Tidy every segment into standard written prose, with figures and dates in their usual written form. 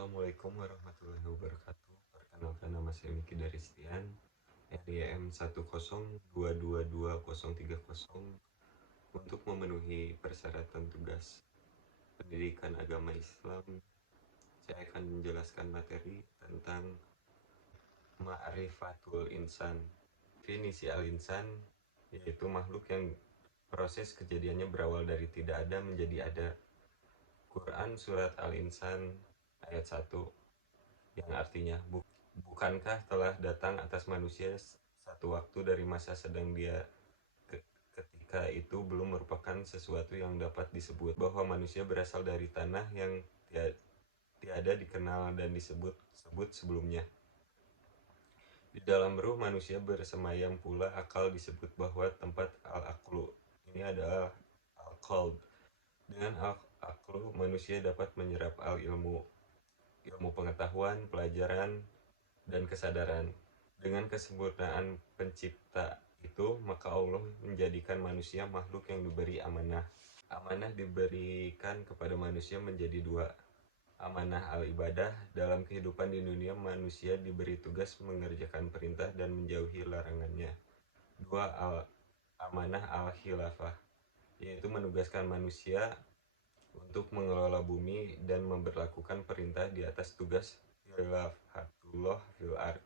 Assalamualaikum warahmatullahi wabarakatuh. Perkenalkan, nama saya Miki dari Setian, RYM 102222030, untuk memenuhi persyaratan tugas pendidikan agama Islam. Saya akan menjelaskan materi tentang Ma'rifatul Insan. Definisi al-insan yaitu makhluk yang proses kejadiannya berawal dari tidak ada menjadi ada. Quran Surat Al-Insan ayat 1, yang artinya, bukankah telah datang atas manusia satu waktu dari masa sedang dia ketika itu belum merupakan sesuatu yang dapat disebut, bahwa manusia berasal dari tanah yang tiada dikenal dan disebut sebelumnya. Di dalam ruh manusia bersemayam pula akal, disebut bahwa tempat al-aqlu ini adalah al-qalb. Dengan al-aqlu manusia dapat menyerap al-ilmu, ilmu pengetahuan, pelajaran, dan kesadaran. Dengan kesempurnaan pencipta itu, maka Allah menjadikan manusia makhluk yang diberi amanah. Amanah diberikan kepada manusia menjadi dua. Amanah al-ibadah, dalam kehidupan di dunia manusia diberi tugas mengerjakan perintah dan menjauhi larangannya. Dua, amanah al-khilafah, yaitu menugaskan manusia untuk mengelola bumi dan memberlakukan perintah di atas tugas khilafatullah fil ard,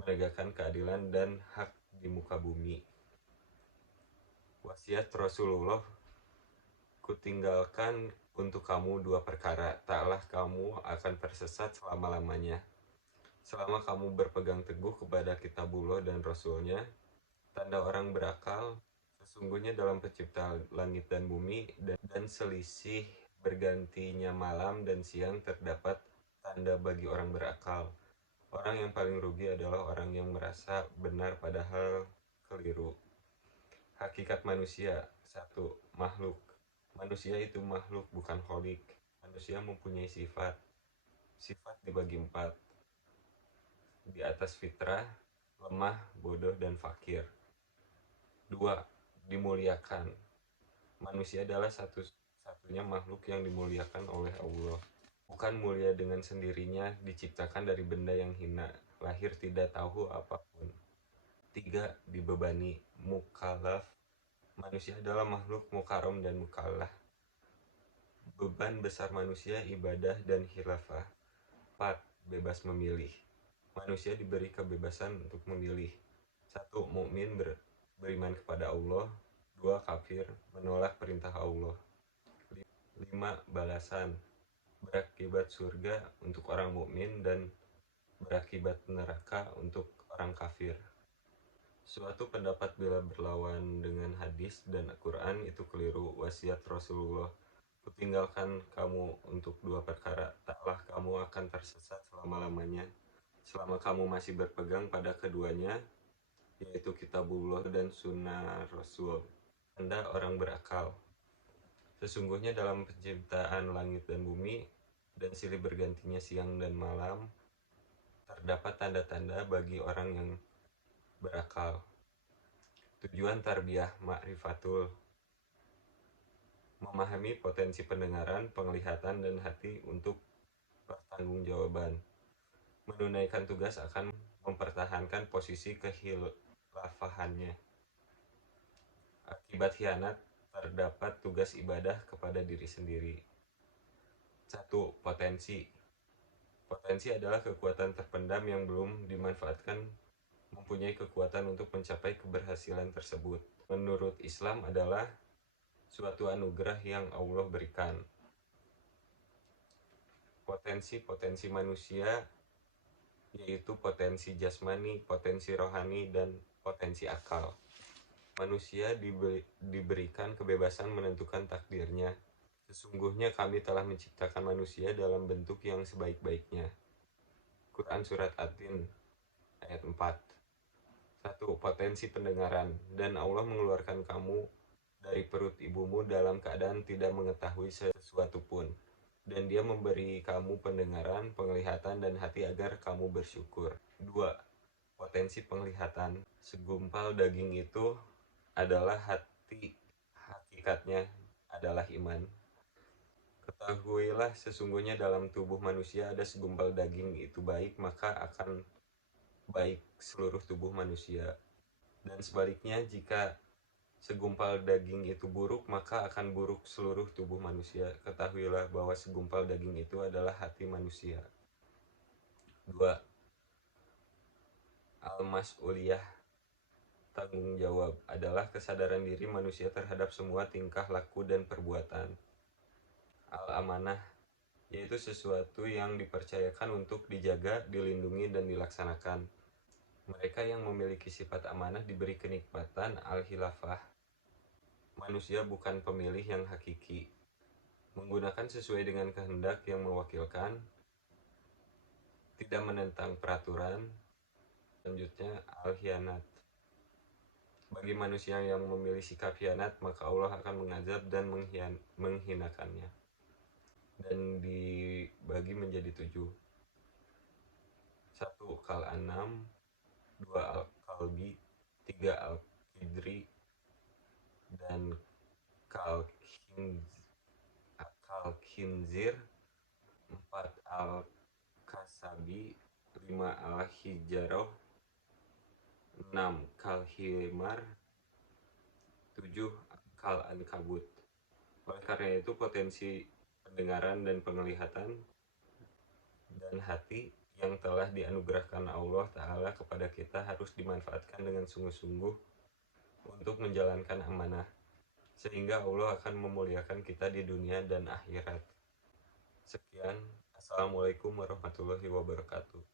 menegakkan keadilan dan hak di muka bumi. Wasiat Rasulullah, kutinggalkan untuk kamu dua perkara, taklah kamu akan tersesat selama-lamanya, selama kamu berpegang teguh kepada kitabullah dan Rasulnya. Tanda orang berakal, sesungguhnya dalam pencipta langit dan bumi dan selisih bergantinya malam dan siang terdapat tanda bagi orang berakal. Orang yang paling rugi adalah orang yang merasa benar padahal keliru. Hakikat manusia. 1. Makhluk. Manusia itu makhluk, bukan kholik. Manusia mempunyai sifat. Sifat dibagi 4. Di atas fitrah, lemah, bodoh, dan fakir. 2. Dimuliakan. Manusia adalah satu-satunya makhluk yang dimuliakan oleh Allah. Bukan mulia dengan sendirinya, diciptakan dari benda yang hina, lahir tidak tahu apapun. 3. Dibebani. Mukallaf. Manusia adalah makhluk mukarram dan mukallaf. Beban besar manusia ibadah dan khilafah. 4. Bebas memilih. Manusia diberi kebebasan untuk memilih. 1. Mukmin, beriman kepada Allah. 2. Kafir, menolak perintah Allah. 5. Balasan, berakibat surga untuk orang mukmin dan berakibat neraka untuk orang kafir. Suatu pendapat bila berlawan dengan hadis dan Al-Quran itu keliru. Wasiat Rasulullah, kutinggalkan kamu untuk dua perkara, taklah kamu akan tersesat selama-lamanya, selama kamu masih berpegang pada keduanya, yaitu kitabullah dan sunnah Rasul. Anda orang berakal. Sesungguhnya dalam penciptaan langit dan bumi dan silih bergantinya siang dan malam terdapat tanda-tanda bagi orang yang berakal. Tujuan tarbiyah ma'rifatul, memahami potensi pendengaran, penglihatan, dan hati untuk pertanggungjawaban. Menunaikan tugas akan mempertahankan posisi kehilafahannya. Akibat khianat terdapat tugas ibadah kepada diri sendiri. 1. Potensi. Potensi adalah kekuatan terpendam yang belum dimanfaatkan, mempunyai kekuatan untuk mencapai keberhasilan tersebut. Menurut Islam adalah suatu anugerah yang Allah berikan. Potensi-potensi manusia yaitu potensi jasmani, potensi rohani, dan potensi akal. Manusia diberikan kebebasan menentukan takdirnya. Sesungguhnya kami telah menciptakan manusia dalam bentuk yang sebaik-baiknya. Quran Surat At-Tin ayat 4. 1. Potensi pendengaran. Dan Allah mengeluarkan kamu dari perut ibumu dalam keadaan tidak mengetahui sesuatu pun. Dan Dia memberi kamu pendengaran, penglihatan, dan hati agar kamu bersyukur. 2. Potensi penglihatan. Segumpal daging itu adalah hati, hakikatnya adalah iman. Ketahuilah sesungguhnya dalam tubuh manusia ada segumpal daging itu baik, maka akan baik seluruh tubuh manusia. Dan sebaliknya, jika segumpal daging itu buruk, maka akan buruk seluruh tubuh manusia. Ketahuilah bahwa segumpal daging itu adalah hati manusia. 2. Al-mas'uliyah, tanggung jawab, adalah kesadaran diri manusia terhadap semua tingkah laku dan perbuatan. Al-amanah, yaitu sesuatu yang dipercayakan untuk dijaga, dilindungi, dan dilaksanakan. Mereka yang memiliki sifat amanah diberi kenikmatan al-khilafah. Manusia bukan pemilih yang hakiki, menggunakan sesuai dengan kehendak yang mewakilkan, tidak menentang peraturan. Selanjutnya, al-hianat. Bagi manusia yang memilih sikap hianat, maka Allah akan mengazab dan menghinakannya. Dan dibagi menjadi 7. 1. Kal-anam, 2. Al-kalbi, 3. Al-kidri, dan kal-khinzir, 4. Al-kasabi, 5. Al-hijaroh, 6. Kal-himar, 7. Kal-ankabut. Oleh karena itu, potensi pendengaran dan penglihatan dan hati yang telah dianugerahkan Allah Ta'ala kepada kita harus dimanfaatkan dengan sungguh-sungguh untuk menjalankan amanah, sehingga Allah akan memuliakan kita di dunia dan akhirat. Sekian, Assalamualaikum warahmatullahi wabarakatuh.